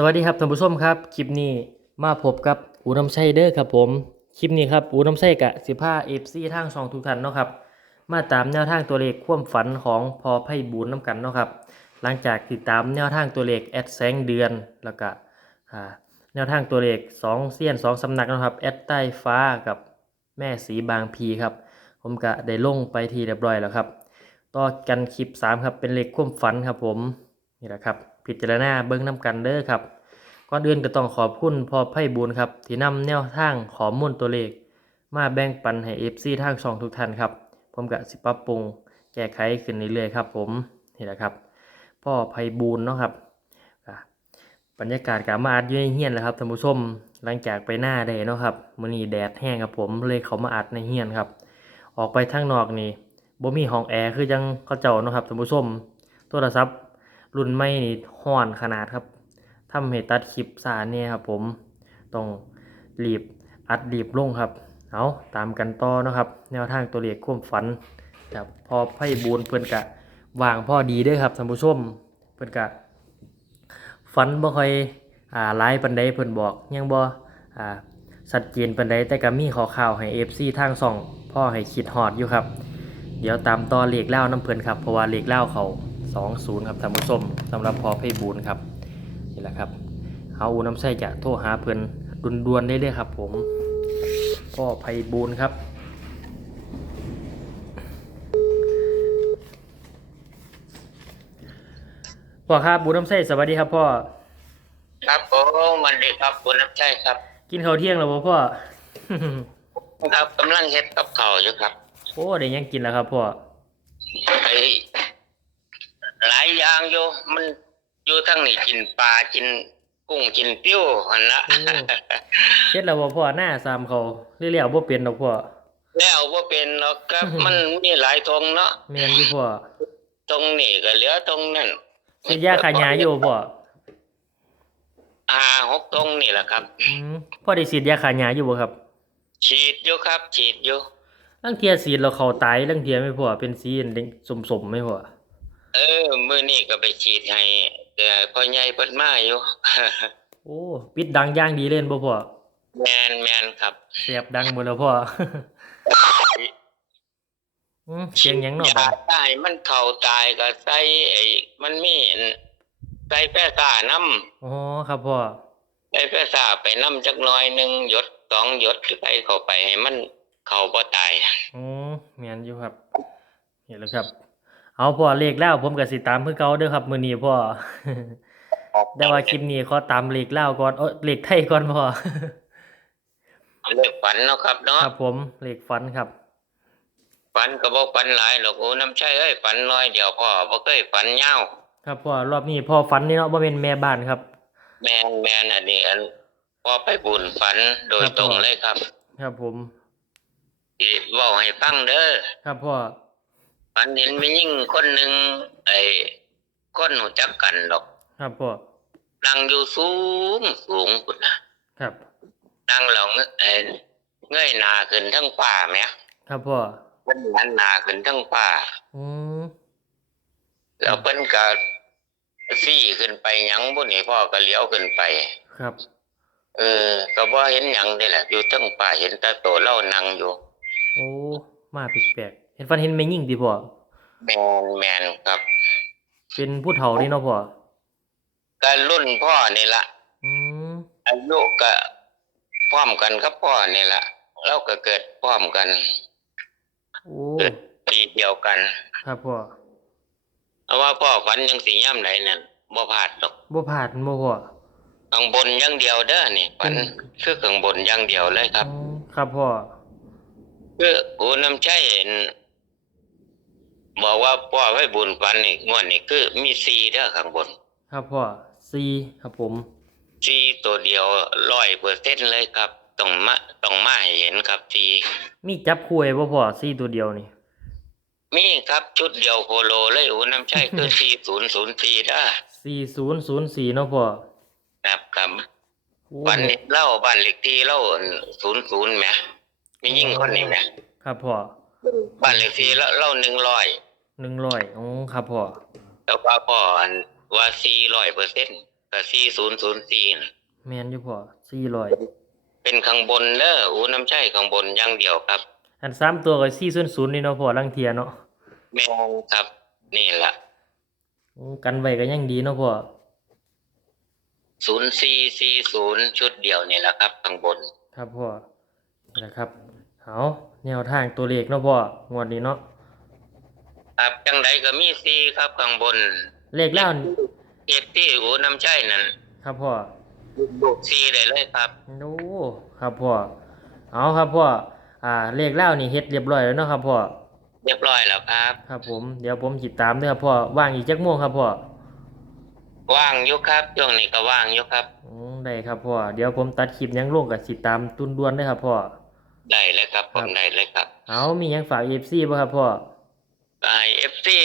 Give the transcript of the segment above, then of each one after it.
สวัสดีครับท่านผู้ชมครับ คลิปนี้มาพบกับอูน้ำชัยเด้อครับผม คลิปนี้ครับอูน้ำชัยกะสิผ้าเอฟซีทางช่องทุกท่านเนาะครับ มาตามแนวทางตัวเลขความฝันของพอไพ่บูนน้ำกันเนาะครับ หลังจากติดตามแนวทางตัวเลขแอดแสงเดือนแล้วก็แนวทางตัวเลขสองเซียนสองสำนักเนาะครับแอดใต้ฟ้ากับแม่สีบางพีครับ ผมก็ได้ลงไปทีเรียบร้อยแล้วครับ ต่อกันคลิป 3 ครับเป็นเลขความฝันครับผมนี่แหละครับ พิจารณาเบิ้งน้ำกันเด้อครับก่อนอื่นก็ต้องขอบคุณพอไพ่บุญครับ ที่นำแนวทางข้อมูลตัวเลข มาแบ่งปันให้ FC ทางช่องทุกท่านครับ ผมก็สิปรับปรุงแก้ไขขึ้นเรื่อยๆครับ ผมนี่แหละครับ พ่อไพ่บุญเนาะครับบรรยากาศกามาอัดอยู่ในเฮียนแล้วครับท่านผู้ชมหลังจากไปหน้าได้เนาะครับมื้อนี้แดดแห้งครับผมเลยเขามาอัดในเฮียนครับ ออกไปทางนอกนี่บ่มีห้องแอร์คือยังเขาเจ้าเนาะครับท่านผู้ชมโทรศัพท์ รุ่นใหม่นี่อนขนาดครับทำให้ตัดคลิปสาเนี่ยครับผมต้องรีบอัดรีบลงครับ เอาตามกันต่อนะครับ แนวทางตัวเลขความฝันครับพอไพ่บูนเพิ่อนกะวางพ่อดีด้วยครับท่านผู้ชมเพิ่อนกะฝันบ่ค่อยอ่าหลายปานใดเพิ่อนบอกยังบ่อ่าชัดเจนปานใดแต่ก็มีขอข่าวให้ FC ทางส่องพ่อให้คิดฮอดอยู่ครับ เดี๋ยวตามต่อเลขเล่าน้ำเพลินครับเพราะว่าเลขเล่าเขา 20 ครับท่านผู้ชมสำหรับพอเพบูลย์ครับนี่แหละครับเอาอูน้ำใส่จะโทรหาเพิ่นด่วนๆได้เลยครับ ผมพ่อไพบูลย์ครับพ่อครับบูน้ำใส่สวัสดีครับพ่อครับผมวันดีครับคุณน้ำชัยครับ กินข้าวเที่ยงแล้วบ่พ่อครับกำลังเฮ็ดกับข้าวอยู่ครับ โอ้ได้หยังกินแล้วครับพ่อไอ้หลายอย่างอยู่มันอยู่ทั้งนี่กินปลากินกุ้งกินติ้วหันละโอ้ เช็ดแล้วบ่พ่อหน้าสามเขาเรียกๆบ่เป็นดอกพ่อ แล้วว่าเป็นหรอกครับ มันมีหลายทงเนาะแม่นอยู่พ่อตรงนี้ก็เหลือตรงนั้นฉีดยาขายาอยู่พ่ออ่าหกตรงนี่แหละครับ อืมพ่อได้ฉีดยาขายาอยู่บ่ครับฉีดอยู่ครับ ฉีดอยู่ลังเทียฉีดแล้วเขาตายลังเทียไม่พ่อเป็นสีอันสมๆไม่พ่อ เออ มื้อนี้ก็ไปฉีดให้แต่พ่อใหญ่เพิ่นมาอยู่ โอ้ ปิดดังอย่างดีเล่นบ่พ่อแมนแมนครับเสียบดังหมดแล้วพ่ออืมเสียงหยังเนาะอบัยาดกได้มันเข่าตายก็ใส่ไอ้มันมีอันใส่แป้ซ่าน้อ๋อครับพ่อำใส่แป้ซ่าไปน้ำจักหน่อยหนึ่งหยดสองหยดใส่เข้าไปให้มันเข่าบ่ตายอ๋อแม่นอยู่ครับเห็นแล้วครับ เอาพ่อเลขแล้วผมก็สิตามคือเก่าเด้อครับ มื้อนี้พ่อแต่ว่าคลิปนี้ขอตามเลขเล่าวก่อนเออเลขไทยก่อนพ่อเลิกฝันเนาะครับเนาะครับ ผมเลขฟันครับฝันก็บ่ฝันหลายหรอกโอ้น้ำใช่เอ้ยฝันน้อยเดียวพ่อบ่เคยฝันยาวครับพ่อรอบนี้พ่อฟันนี่เนาะบ่เป็นแม่บ้านครับ แมนแมนอันนี้อันพอไปบุญฝันโดยครับตรงพ่อเลยครับ ครับผมสิเว้าให้ฟังเด้อครับพ่อ ฝันเห็นมียิ่งคนหนึ่งไอ้คนหูจักกันดอก ครับพ่อนั่งอยู่สูงสูงพุ่นน่ะครับนั่งเราเงเอ่อเงยหน้าขึ้นทั้งป่าแหมครับพ่อเพิ่นหันหน้าขึ้นทั้งป่าอืมแล้วเพิ่นก็ซี่ขึ้นไปหยังบ่นี่พ่อก็เลี้ยวขึ้นไป ครับ เออ ก็บ่เห็นหยังนี่แหละ อยู่ทั้งป่าเห็นแต่โตวเรานั่งอยู่ โอ้ มาแปลกๆ เห็นฟันเห็นแม่ยิ่งติพ่อแมนแมนครับเป็นผู้เฒ่านี่เนาะพ่อก็รุ่นพ่อนี่ละอืมอายุก็พร้อมกันกับพ่อนี่ละเราก็เกิดพร้อมกันโอ้เกิดปีเดียวกันครับพ่อเพราะว่าพ่อฝันยังสิย่ำไหนนั่นบ่พลาดหรอกบ่ผ่านบ่พ่อข้างบนอย่างเดียวเด้อนี่ฝันอืมคือข้างบนอย่างเดียวเลยครับอืมครับพ่อคือโอ้น้ำใจเห็น บอกว่าพ่อให้บุญฝันนี่งวดนี่คือมีซีเด้อข้างบน ครับพ่อซีครับผมซีตัวเดียวร้อยเปอร์เซ็นเลยครับต้องมาต้องมาให้เห็นครับซีมีจับคู่ไว้บ่พ่อซีตัวเดียวนี่ มีครับชุดเดียวโคโลเลยโอ้น้ำใจคือซีศูนย์ศูนย์สี่ด้อ4004เนาะพ่อครับครับโอ้วันนี้เล่าบ้านเล็กที่เล่าศูนย์ศูนย์ไหมมียิ่งคนนี้ไหมครับพ่อบ้านเล็กที่เล่าเล่าหนึ่งร้อย 100อ๋อครับพ่อแล้วก็พ่ออันว่าสี่ร้อยเปอร์เซ็นต์กับสี่ศูนย์ศูนย์สี่แมนอยู่พ่อสี่ร้อยเป็นข้างบนเด้ออูน้ำใช่ข้างบนอย่างเดียวครับ อันสามตัวก็สี่ศูนย์ศูนย์นี่เนาะพ่อลังเทียเนาะแม่นครับ นี่ละอืมกันไว้ก็ยังดีเนาะพ่อศูนย์สี่สี่ศูนย์ชุดเดียวนี่แหละครับข้างบน ครับพ่อนี่แหละครับเอาแนวทางตัวเลขเนาะพ่องวดนี้เนาะ ครับจังใดก็มีสี่ครับข้างบนเลขเล่านี่เอฟที่อูน้ำใช่นั่นครับพ่อลูกสี่ได้เลยครับโอ้ครับพ่อเอาครับพ่ออ่าเลขเล่านี่เฮ็ดเรียบร้อยแล้วเนาะครับพ่อเรียบร้อยแล้วครับ ครับ ผมเดี๋ยวผมติดตามเด้อครับพ่อว่างอีกจักโมงครับพ่อว่างอยู่ครับช่วงนี้ก็ว่างอยู่ครับอืมได้ครับพ่อเดี๋ยวผมตัดคลิปยังลงกับติดตามตุนด่วนเด้อครับพ่อได้เลยครับผครัมบได้เลยครับ เอามีหยังฝาก FC บ่ครับพ่อ ไอเอฟซี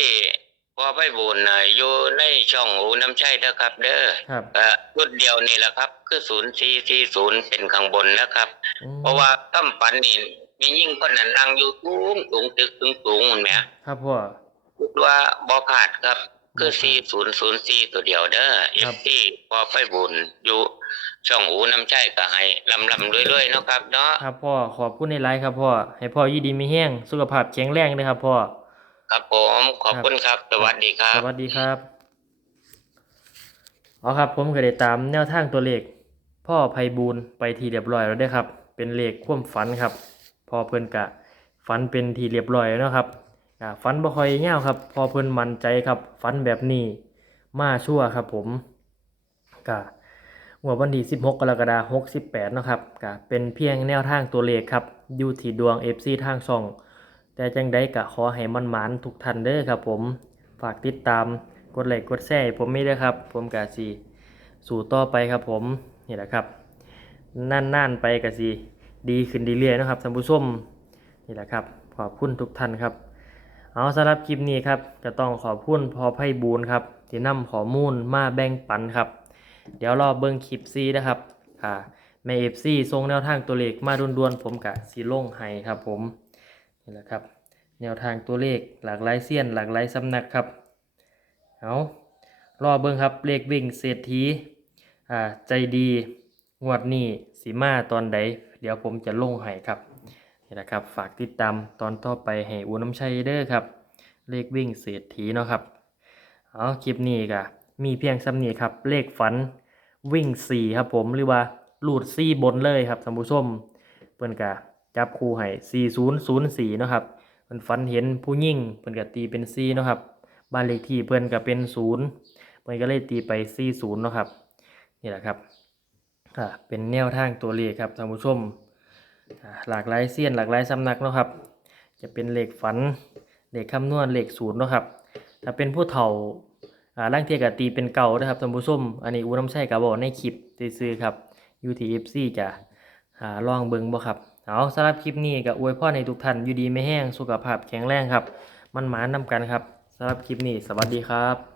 พอไปบุญน่ะอยู่ในช่องอูน้ำใช่เด้อครับ เด้อครับเอ่อชุดเดียวนี่แหละครับ คือศูนย์สี่สี่ศูนย์เป็นข้างบนนะครับ อืมเพราะว่าตั้มฝันนี่มียิ่งคนนั้นนั่งอยู่สูงสูงตึกสูงสูงเหมือนไหมครับพ่อ คิดว่าบ่พลาดครับ คือสี่ศูนย์ศูนย์สี่ตัวเดียวเด้อเอครัฟบ ซีพอไปบุญอยู่ช่องอูน้ำใช่ก็ให้ลำลำๆด้วยๆเนาะครับ เนาะครับพ่อขอบคุณในไลฟ์ครับพ่อให้พ่ออยู่ดีมีแห้งสุขภาพแข็งแรงเด้อครับพ่อ ครับผมขอบคุณครับ สวัสดีครับ สวัสดีครับเอาครับ ผมก็ได้ตามแนวทางตัวเลข พ่อไพบูลย์ไปทีเรียบร้อยแล้วเด้อครับ เป็นเลขความฝันครับ พอเพิ่นกะฝันเป็นทีเรียบร้อยแล้วเนาะครับอ่าฝันบ่ค่อยยาวครับ พอเพิ่นมั่นใจครับฝันแบบนี้มาชั่วครับ ผมกะหัวดวันที่16 กรกฎาคม68เนาะครับกะเป็นเพียงแนวทางตัวเลขครับอยู่ที่ดวง FC ทางช่อง แต่จังใดก็ขอให้มันหมานทุกท่านเด้อครับ ผมฝากติดตามกดไลค์กดแชร์ผมไม่ได้ครับ ผมกะสีสู่ต่อไปครับผมนี่แหละครับนั่นๆไปกะสีดีขึ้นดีเรื่อยนะครับท่านผู้ชมนี่แหละครับขอบคุณทุกท่านครับ เอาสำหรับคลิปนี้ครับก็ต้องขอบคุณพอไพ่บูนครับที่นำข้อมูลมาแบ่งปันครับ เดี๋ยวรอเบิ่งคลิปซีนะครับอ่าแม่เอฟซีทรงแนวทางตัวเลขมาด่วนๆผมกะสีลงให้ครับผม นี่แหละครับ แนวทางตัวเลขหลากหลายเสี้ยน หลากหลายสำนักครับ เอารอเบิ่งครับเลขวิ่งเศรษฐีอ่าใจดีงวดนี้สีมาตอนใด เดี๋ยวผมจะลงให้ครับนี่แหละครับฝากติดตามตอนต่อไปให้อูน้ำชัยเด้อครับเลขวิ่งเศรษฐีเนาะครับเอาคลิปนี้ก็มีเพียงสำนีครับ เลขฝันวิ่งสี่ครับผมหรือว่าลูดซี่บนเลยครับท่านผู้ชมเพิ่นกะ จับคู่ให้4004เนาะครับเพิ่นฝันเห็นผู้หญิงเพิ่นก็ตีเป็น4เนาะครับบ้านเลขที่เพิ่นก็เป็น 0 เพิ่นก็เลยตีไป 40เนาะครับนี่แหละครับอ่าเป็นแนวทางตัวเลขครับท่านผู้ชมหลากหลายเสี้ยนหลากหลายสำนักเนาะครับ จะเป็นเลขฝันเลขคำนวณเลขศูนย์เนาะครับถ้าเป็นผู้เฒ่าอ่าร่างเทียกับตีเป็นเก่านะครับท่านผู้ชมอันนี้อูน้ำใช่กับบอกในคลิปซื้อครับ UTFC จะหาลองเบิงบ่ครับ เอาสำหรับคลิปนี้ก็อวยพรให้ทุกท่านอยู่ดีไม่แห้งสุขภาพแข็งแรงครับ มันหมานนำกันครับสำหรับคลิปนี้ สวัสดีครับ